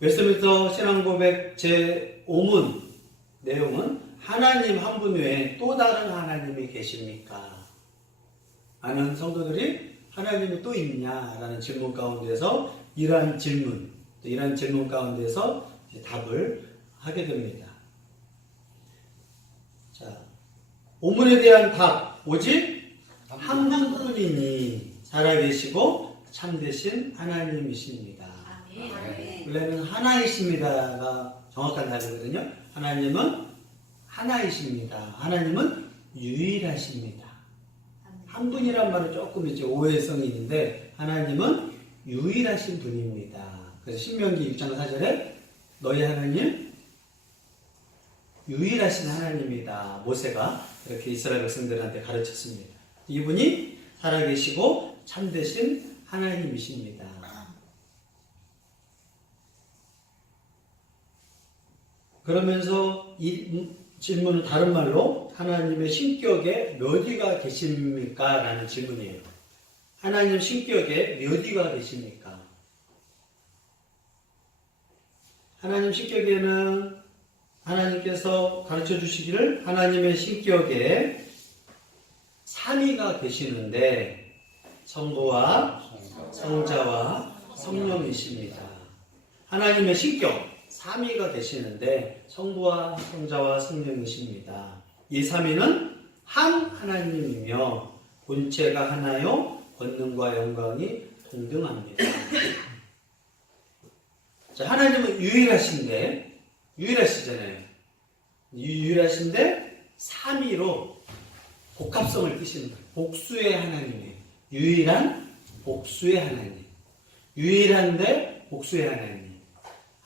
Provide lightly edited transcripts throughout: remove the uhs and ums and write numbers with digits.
웨스트민스터 신앙고백 제5문 내용은 하나님 한 분 외에 또 다른 하나님이 계십니까? 많은 성도들이 하나님이 또 있냐라는 질문 가운데서 이러한 질문 가운데서 답을 하게 됩니다. 자, 5문에 대한 답, 오직 한 분뿐이니 살아계시고 참되신 하나님이십니다. 원래는 하나이십니다가 정확한 답이거든요. 하나님은 하나이십니다. 하나님은 유일하십니다. 한 분이란 말은 조금 이제 오해성이 있는데 하나님은 유일하신 분입니다. 그래서 신명기 6장 4절에 너희 하나님 유일하신 하나님이다. 모세가 이렇게 이스라엘 백성들한테 가르쳤습니다. 이분이 살아계시고 참되신 하나님이십니다. 그러면서 이 질문은 다른 말로 하나님의 신격에 몇 위가 계십니까? 라는 질문이에요. 하나님 신격에 몇 위가 계십니까? 하나님 신격에는 하나님께서 가르쳐 주시기를 하나님의 신격에 3위가 계시는데 성부와 성자와 성령이십니다. 하나님의 신격 3위가 되시는데 성부와 성자와 성령이십니다. 이 3위는 한 하나님이며 본체가 하나요 권능과 영광이 동등합니다. 자, 하나님은 유일하시잖아요. 유일하신데 3위로 복합성을 띠시는 거예요. 복수의 하나님이에요. 유일한 복수의 하나님. 유일한데 복수의 하나님.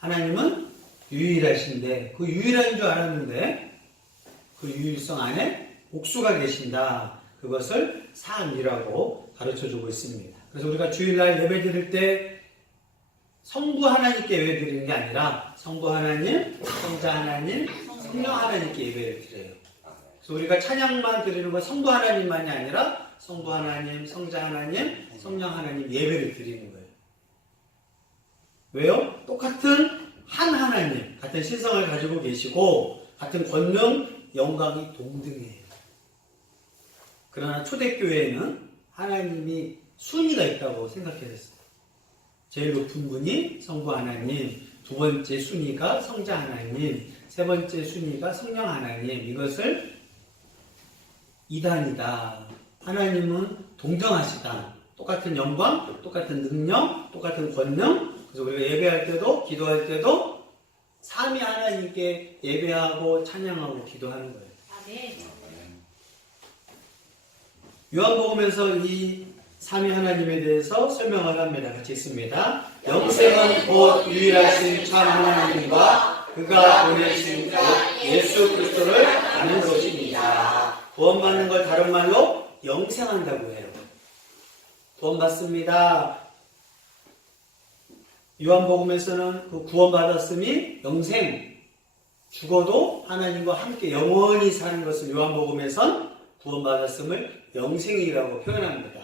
하나님은 유일하신데 그 유일한 줄 알았는데 그 유일성 안에 복수가 계신다. 그것을 삼위라고 가르쳐주고 있습니다. 그래서 우리가 주일날 예배 드릴 때 성부 하나님께 예배 드리는 게 아니라 성부 하나님, 성자 하나님, 성령 하나님께 예배를 드려요. 그래서 우리가 찬양만 드리는 건 성부 하나님만이 아니라 성부 하나님, 성자 하나님, 성령 하나님 예배를 드리는 거예요. 왜요? 똑같은 한 하나님, 같은 신성을 가지고 계시고 같은 권능, 영광이 동등해요. 그러나 초대교회에는 하나님이 순위가 있다고 생각했어요. 제일 높은 분이 성부 하나님, 두 번째 순위가 성자 하나님, 세 번째 순위가 성령 하나님. 이것을 이단이다. 하나님은 동등하시다. 똑같은 영광, 똑같은 능력, 똑같은 권능. 그래서 우리가 예배할 때도 기도할 때도 삼위 하나님께 예배하고 찬양하고 기도하는 거예요. 요한복음에서 이 삼위 하나님에 대해서 설명을 합니다. 같이 읽습니다. 영생은 곧 유일하신 참 하나님과 그가 보내신 예수 그리스도를 아는 것입니다. 구원받는 걸 다른 말로 영생한다고 해요. 구원받습니다. 요한복음에서는 그 구원받았음이 영생, 죽어도 하나님과 함께 영원히 사는 것을 요한복음에선 구원받았음을 영생이라고 표현합니다.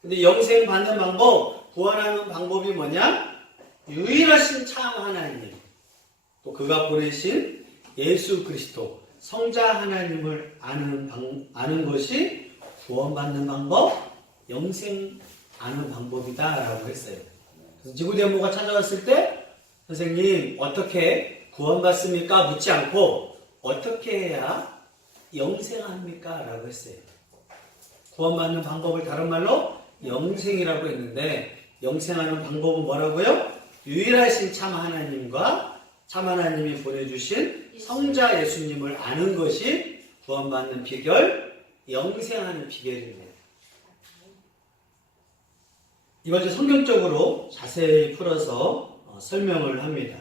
근데 영생 받는 방법, 구원하는 방법이 뭐냐? 유일하신 참 하나님, 또 그가 보내신 예수 그리스도, 성자 하나님을 아는 것이 구원받는 방법, 영생 아는 방법이다라고 했어요. 그래서 지구대모가 찾아왔을 때 선생님 어떻게 구원받습니까? 묻지 않고 어떻게 해야 영생합니까? 라고 했어요. 구원받는 방법을 다른 말로 영생이라고 했는데 영생하는 방법은 뭐라고요? 유일하신 참 하나님과 참 하나님이 보내주신 성자 예수님을 아는 것이 구원받는 비결, 영생하는 비결입니다. 이걸 이제 성경적으로 자세히 풀어서 설명을 합니다.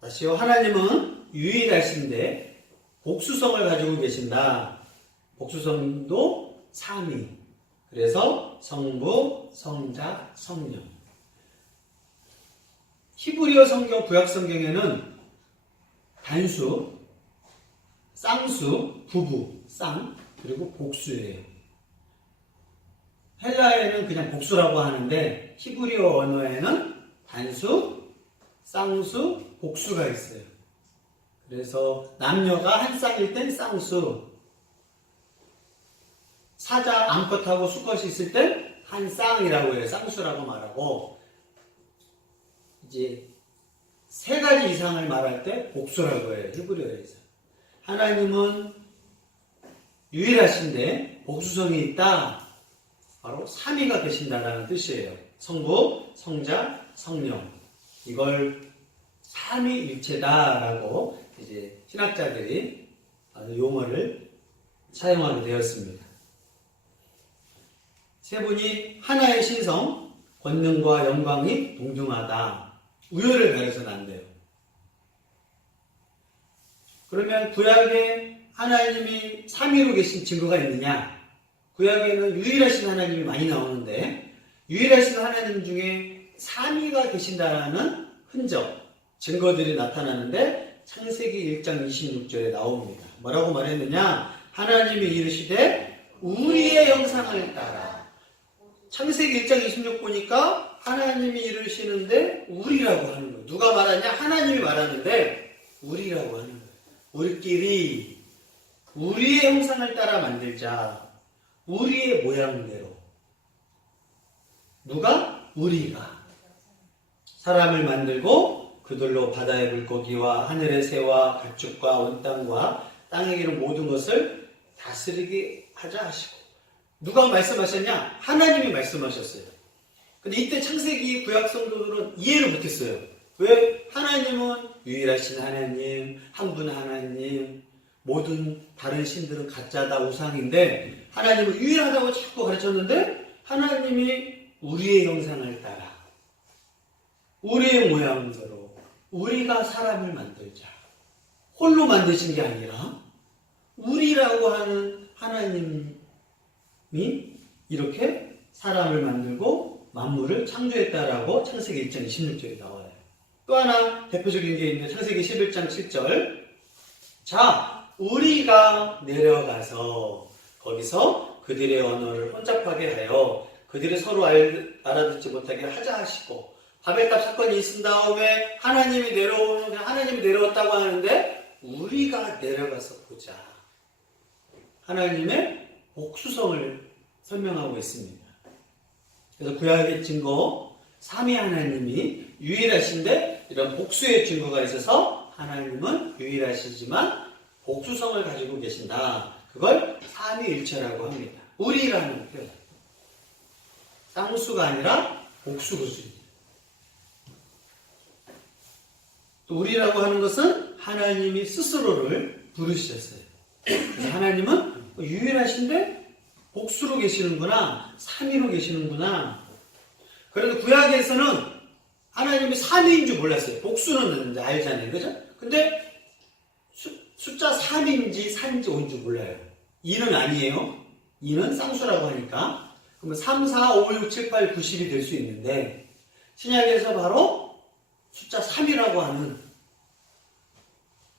다시요. 하나님은 유일하신데 복수성을 가지고 계신다. 복수성도 삼위. 그래서 성부, 성자, 성령. 히브리어 성경, 구약 성경에는 단수, 쌍수, 부부, 쌍, 그리고 복수예요. 헬라어에는 그냥 복수라고 하는데 히브리어 언어에는 단수, 쌍수, 복수가 있어요. 그래서 남녀가 한 쌍일 땐 쌍수, 사자, 암컷하고 수컷이 있을 땐 한 쌍이라고 해요. 쌍수라고 말하고, 이제 세 가지 이상을 말할 때 복수라고 해요. 히브리어에서. 하나님은 유일하신데 복수성이 있다. 바로 삼위가 계신다라는 뜻이에요. 성부, 성자, 성령. 이걸 삼위일체다라고 이제 신학자들이 용어를 사용하게 되었습니다. 세 분이 하나의 신성, 권능과 영광이 동등하다. 우열을 가려서는 안 돼요. 그러면 구약에 하나님이 삼위로 계신 증거가 있느냐? 구약에는 유일하신 하나님이 많이 나오는데 유일하신 하나님 중에 삼위가 계신다는 흔적, 증거들이 나타나는데 창세기 1장 26절에 나옵니다. 뭐라고 말했느냐? 하나님이 이르시되 우리의 형상을 따라. 창세기 1장 26 보니까 하나님이 이르시는데 우리라고 하는 거예요. 누가 말하냐? 하나님이 말하는데 우리라고 하는 거예요. 우리끼리 우리의 형상을 따라 만들자. 우리의 모양대로. 누가? 우리가. 사람을 만들고 그들로 바다의 물고기와 하늘의 새와 가축과 온 땅과 땅에 기는 모든 것을 다스리게 하자 하시고. 누가 말씀하셨냐? 하나님이 말씀하셨어요. 근데 이때 창세기 구약 성도들은 이해를 못했어요. 왜? 하나님은 유일하신 하나님, 한 분 하나님, 모든 다른 신들은 가짜다, 우상인데 하나님은 유일하다고 자꾸 가르쳤는데 하나님이 우리의 형상을 따라 우리의 모양대로 우리가 사람을 만들자. 홀로 만드신 게 아니라 우리라고 하는 하나님이 이렇게 사람을 만들고 만물을 창조했다라고 창세기 1장 26절에 나와요. 또 하나 대표적인 게 있는데 창세기 11장 7절. 자, 우리가 내려가서 거기서 그들의 언어를 혼잡하게 하여 그들이 서로 알아듣지 못하게 하자 하시고, 바벨탑 사건이 있은 다음에 하나님이 내려왔다고 하는데 우리가 내려가서 보자. 하나님의 복수성을 설명하고 있습니다. 그래서 구약의 증거, 삼위 하나님이 유일하신데 이런 복수의 증거가 있어서 하나님은 유일하시지만 복수성을 가지고 계신다. 그걸 삼위일체라고 합니다. 우리라는 표현. 쌍수가 아니라 복수구수입니다. 또 우리라고 하는 것은 하나님이 스스로를 부르셨어요. 그래서 하나님은 유일하신데 복수로 계시는구나, 삼위로 계시는구나. 그래도 구약에서는 하나님이 삼위인 줄 몰랐어요. 복수는 이제 알잖아요, 그죠? 근데 숫자 3인지 4인지 5인지 몰라요. 2는 아니에요. 2는 쌍수라고 하니까. 그러면 3, 4, 5, 6, 7, 8, 9, 10이 될 수 있는데 신약에서 바로 숫자 3이라고 하는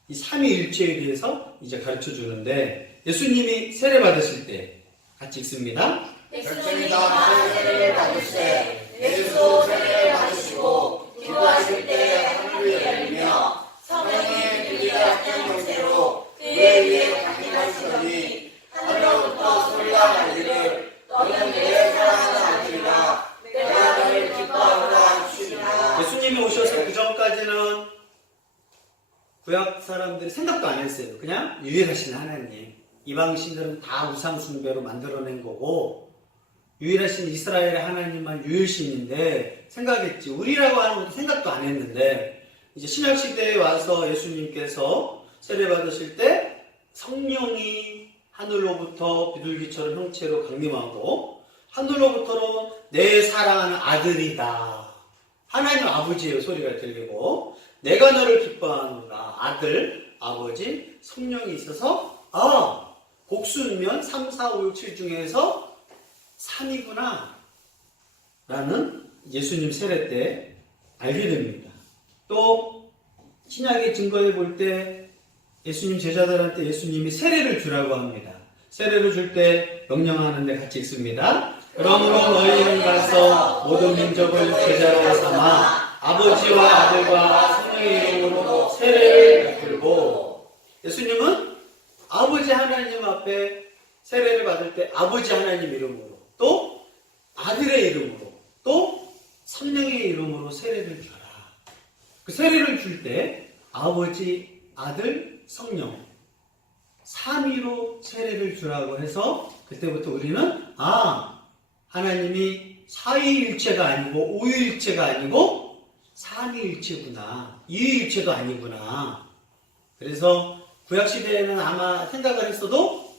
이 삼위일체에 대해서 이제 가르쳐 주는데, 예수님이 세례 받으실 때 같이 읽습니다. 백성이 다 세례를 받으시되 예수도 세례를 받으시고 기도하실 때 하늘이 열리며 성령이 들리게 하신 형태로 그의 위에 강림하시더니 하늘로부터 소리가 나기를 너는 내 사랑하는 아들이라 내가 너를 기뻐하노라 하시니라. 예수님이 오셔서 그 전까지는 구약 사람들이 생각도 안 했어요. 그냥 유일하신 하나님, 이방 신들은 다 우상 숭배로 만들어낸 거고 유일하신 이스라엘의 하나님만 유일신인데 생각했지. 우리라고 하는 것도 생각도 안 했는데 이제 신약 시대에 와서 예수님께서 세례 받으실 때 성령이 하늘로부터 비둘기처럼 형체로 강림하고 하늘로부터는 내 사랑하는 아들이다. 하나님 아버지의 소리가 들리고 내가 너를 기뻐하노라. 아들, 아버지, 성령이 있어서 복수면 3, 4, 5, 6, 7 중에서 3이구나 라는 예수님 세례 때 알게 됩니다. 또 신약의 증거에 볼 때 예수님 제자들한테 예수님이 세례를 주라고 합니다. 세례를 줄 때 명령하는데 같이 읽습니다. 그러므로 너희는 가서 모든 민족을 제자로 삼아 아버지와 아들과 성령의 이름으로 세례를 베풀고. 예수님은 아버지 하나님 앞에 세례를 받을 때 아버지 하나님 이름으로, 또 아들의 이름으로, 또 성령의 이름으로 세례를 주라. 그 세례를 줄 때 아버지, 아들, 성령 삼위로 세례를 주라고 해서 그때부터 우리는 하나님이 사위일체가 아니고 오유일체가 아니고 삼위일체구나, 이유일체도 아니구나. 그래서 구약시대에는 아마 생각을 했어도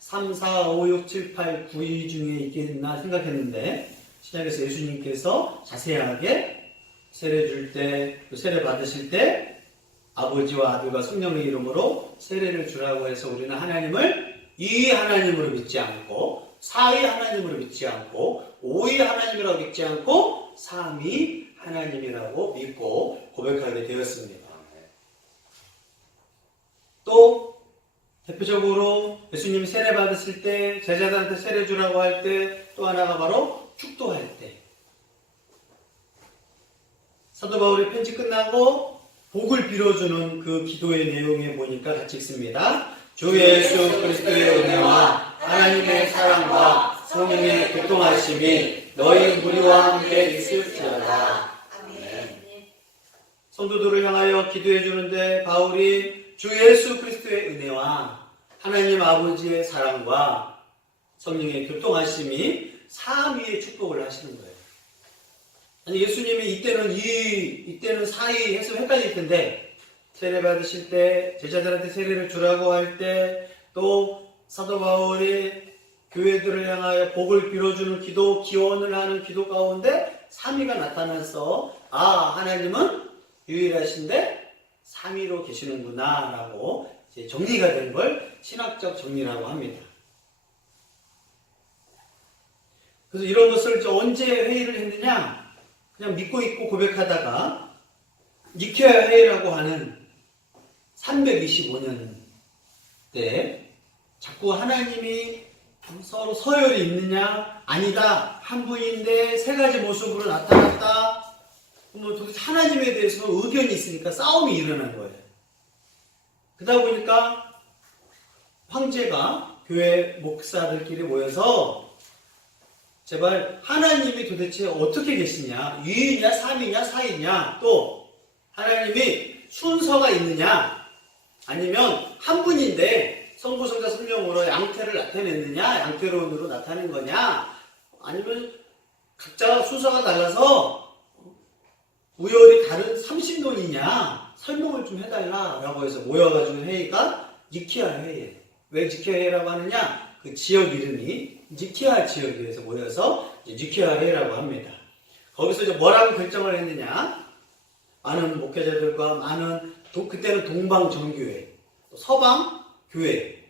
3, 4, 5, 6, 7, 8, 9위 중에 있겠나 생각했는데 신약에서 예수님께서 자세하게 세례 줄 때, 세례 받으실 때 아버지와 아들과 성령의 이름으로 세례를 주라고 해서 우리는 하나님을 이위 하나님으로 믿지 않고 사위 하나님으로 믿지 않고 오위 하나님이라고 믿지 않고 삼위 하나님이라고 믿고 고백하게 되었습니다. 또 대표적으로 예수님이 세례 받으실 때 제자들한테 세례 주라고 할 때 또 하나가 바로 축도할 때, 사도 바울의 편지 끝나고 복을 빌어주는 그 기도의 내용에 보니까 같이 읽습니다. 주 예수 그리스도의 은혜와 하나님의 사랑과 성령의 교통하심이 너희 무리와 함께 있을지어다. 아멘. 성도들을 향하여 기도해 주는데 바울이 주 예수 그리스도의 은혜와 하나님 아버지의 사랑과 성령의 교통하심이 삼위의 축복을 하시는 거예요. 아니, 예수님이 이때는 이때는 사위 해서 헷갈릴 텐데 세례 받으실 때 제자들한테 세례를 주라고 할 때 또 사도 바울이 교회들을 향하여 복을 빌어주는 기도, 기원을 하는 기도 가운데 삼위가 나타나서 하나님은 유일하신데 삼위로 계시는구나 라고 이제 정리가 된 걸 신학적 정리라고 합니다. 그래서 이런 것을 언제 회의를 했느냐, 그냥 믿고 있고 고백하다가 니케아 회의라고 하는 325년 때 자꾸 하나님이 서로 서열이 있느냐, 아니다, 한 분인데 세 가지 모습으로 나타났다, 도대체 하나님에 대해서 의견이 있으니까 싸움이 일어난 거예요. 그러다 보니까 황제가 교회 목사들끼리 모여서 제발 하나님이 도대체 어떻게 계시냐, 유이냐, 삼이냐, 사이냐, 또 하나님이 순서가 있느냐, 아니면 한 분인데 성부, 성자, 성령으로 양태를 나타냈느냐, 양태론으로 나타낸 거냐, 아니면 각자 순서가 달라서 우열이 다른 삼신론이냐, 설명을 좀 해달라라고 해서 모여가지고 회의가 니케아 회의예요. 왜 니케아 회의라고 하느냐, 그 지역 이름이 니케아 지역에서 모여서 니케아 회의라고 합니다. 거기서 이제 뭐라고 결정을 했느냐, 많은 목회자들과 많은 그때는 동방 정교회, 서방 교회,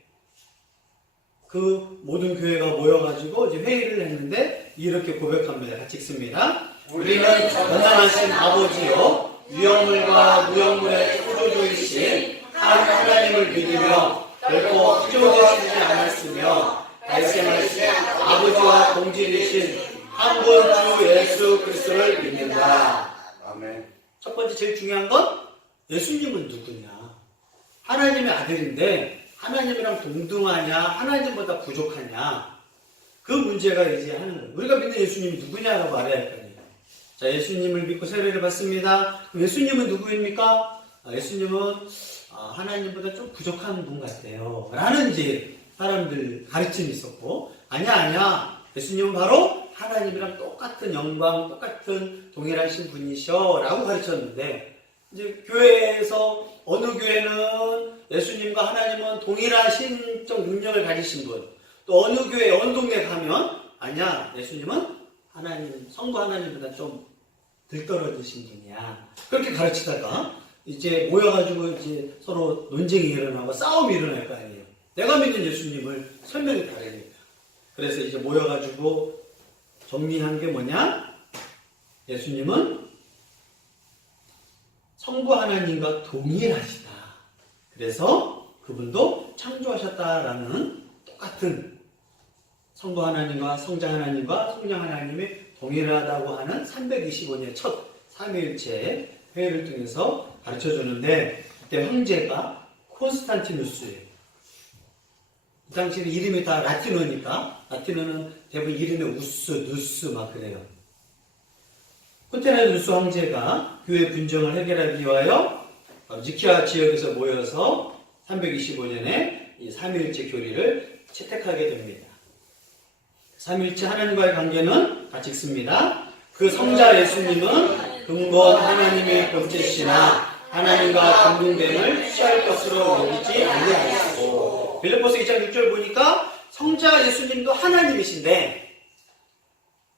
그 모든 교회가 모여가지고 이제 회의를 했는데 이렇게 고백합니다. 같이 읽습니다. 우리는 전능하신 아버지요 유형물과 무형물의 창조주이신 한 하나님을 믿으며 결코 피조되시지 않았으며 발생하신 아버지와 동질이신 한 분 주 예수 그리스도를 믿는다. 아멘. 첫 번째 제일 중요한 건 예수님은 누구냐? 하나님의 아들인데 하나님이랑 동등하냐? 하나님보다 부족하냐? 그 문제가 이제 하는 거예요. 우리가 믿는 예수님이 누구냐라고 말해야 할 거 아니에요. 자, 예수님을 믿고 세례를 받습니다. 그럼 예수님은 누구입니까? 예수님은 하나님보다 좀 부족한 분 같아요. 라는 이제 사람들 가르침이 있었고, 아니야. 예수님은 바로 하나님이랑 똑같은 영광, 똑같은 동일하신 분이셔. 라고 가르쳤는데, 이제 교회에서 어느 교회는 예수님과 하나님은 동일한 신적 능력을 가지신 분, 또 어느 교회, 어느 동네 가면, 아니야, 예수님은 하나님, 성부 하나님보다 좀 들떨어지신 분이야. 그렇게 가르치다가, 이제 모여가지고 이제 서로 논쟁이 일어나고 싸움이 일어날 거 아니에요. 내가 믿는 예수님을 설명이 다르니까. 그래서 이제 모여가지고 정리한 게 뭐냐? 예수님은 성부 하나님과 동일하시다. 그래서 그분도 창조하셨다라는 똑같은 성부 하나님과 성자 하나님과 성령 하나님이 동일하다고 하는 325년 첫 삼위일체 회의를 통해서 가르쳐 주는데, 그때 황제가 콘스탄티누스예요. 이 당시에는 이름이 다 라틴어니까, 라틴어는 대부분 이름에 우스, 누스 막 그래요. 콘스탄티누스 황제가 교회 분쟁을 해결하기 위하여 니케아 지역에서 모여서 325년에 이 삼위일체 교리를 채택하게 됩니다. 삼위일체 하나님과의 관계는 같이 읽습니다. 그 성자 예수님은 근본 하나님의 본체시나 하나님과 동등됨을 취할 것으로 여기지 아니하시고, 빌립보서 2장 6절 보니까 성자 예수님도 하나님이신데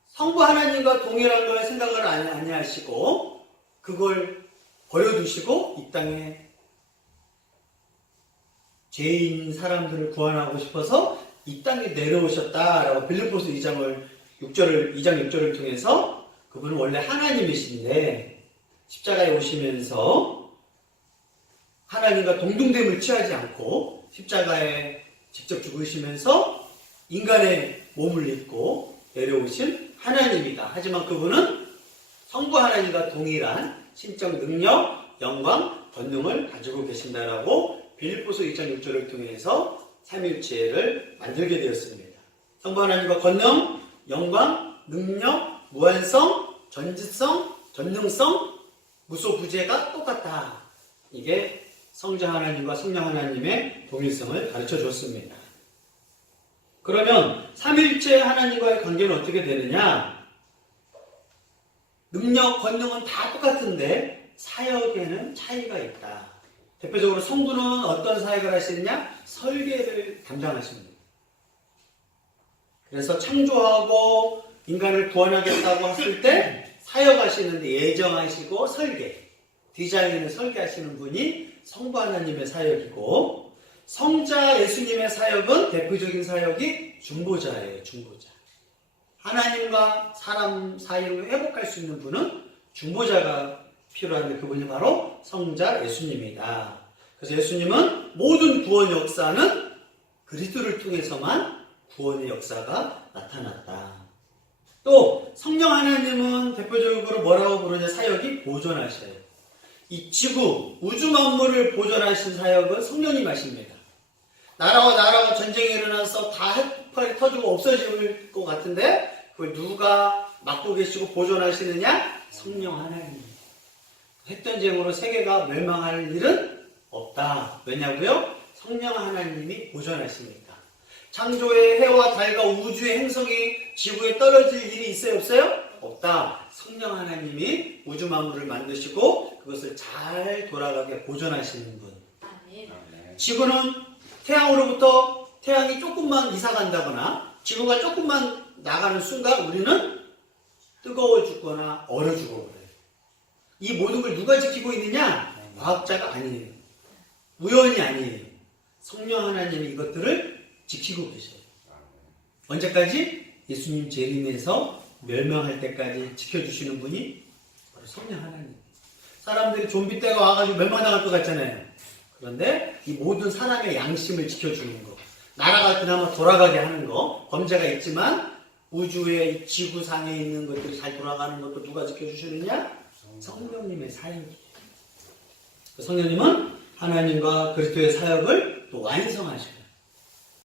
성부 하나님과 동일한 걸 생각을 아니하시고 그걸 버려두시고 이 땅에 죄인 사람들을 구원하고 싶어서 이 땅에 내려오셨다라고 빌립보서 2장 6절을 통해서, 그분은 원래 하나님이신데 십자가에 오시면서 하나님과 동등됨을 취하지 않고 십자가에 직접 죽으시면서 인간의 몸을 입고 내려오신 하나님이다. 하지만 그분은 성부 하나님과 동일한 신적 능력, 영광, 권능을 가지고 계신다라고 빌립보서 2장 6절을 통해서 삼위일체를 만들게 되었습니다. 성부 하나님과 권능, 영광, 능력, 무한성, 전지성, 전능성, 무소부재가 똑같다. 이게 성자 하나님과 성령 하나님의 동일성을 가르쳐 줬습니다. 그러면 삼위일체 하나님과의 관계는 어떻게 되느냐? 능력, 권능은 다 똑같은데 사역에는 차이가 있다. 대표적으로 성부는 어떤 사역을 하시느냐? 설계를 담당하십니다. 그래서 창조하고 인간을 구원하겠다고 했을 때 사역하시는데 예정하시고 설계, 디자인을 설계하시는 분이 성부 하나님의 사역이고, 성자 예수님의 사역은 대표적인 사역이 중보자예요. 중보자. 하나님과 사람 사이를 회복할 수 있는 분은 중보자가 필요한데 그분이 바로 성자 예수님이다. 그래서 예수님은 모든 구원 역사는 그리스도를 통해서만 구원의 역사가 나타났다. 또 성령 하나님은 대표적으로 뭐라고 부르냐? 사역이 보존하셔요. 이 지구, 우주 만물을 보존하신 사역은 성령님 하십니다. 나라와 나라가 전쟁이 일어나서 다 핵폭발이 터지고 없어질 것 같은데 그걸 누가 맡고 계시고 보존하시느냐? 성령 하나님. 핵전쟁으로 세계가 멸망할 일은 없다. 왜냐고요? 성령 하나님이 보존하시니까. 창조의 해와 달과 우주의 행성이 지구에 떨어질 일이 있어요? 없어요? 없다. 성령 하나님이 우주 만물을 만드시고 그것을 잘 돌아가게 보존하시는 분. 지구는 태양으로부터 태양이 조금만 이사 간다거나 지구가 조금만 나가는 순간 우리는 뜨거워 죽거나 얼어 죽어버려요. 이 모든 걸 누가 지키고 있느냐? 과학자가 아니에요. 우연이 아니에요. 성령 하나님이 이것들을 지키고 계셔요. 언제까지? 예수님 재림에서 멸망할 때까지 지켜주시는 분이 바로 성령 하나님. 사람들이 좀비 때가 와가지고 멸망당할 것 같잖아요. 그런데 이 모든 사람의 양심을 지켜주는 거, 나라가 그나마 돌아가게 하는 거, 범죄가 있지만 우주의 지구상에 있는 것들이 잘 돌아가는 것도 누가 지켜주시느냐? 성령님의 사역이에요. 성령님은 하나님과 그리스도의 사역을 또 완성하셔요.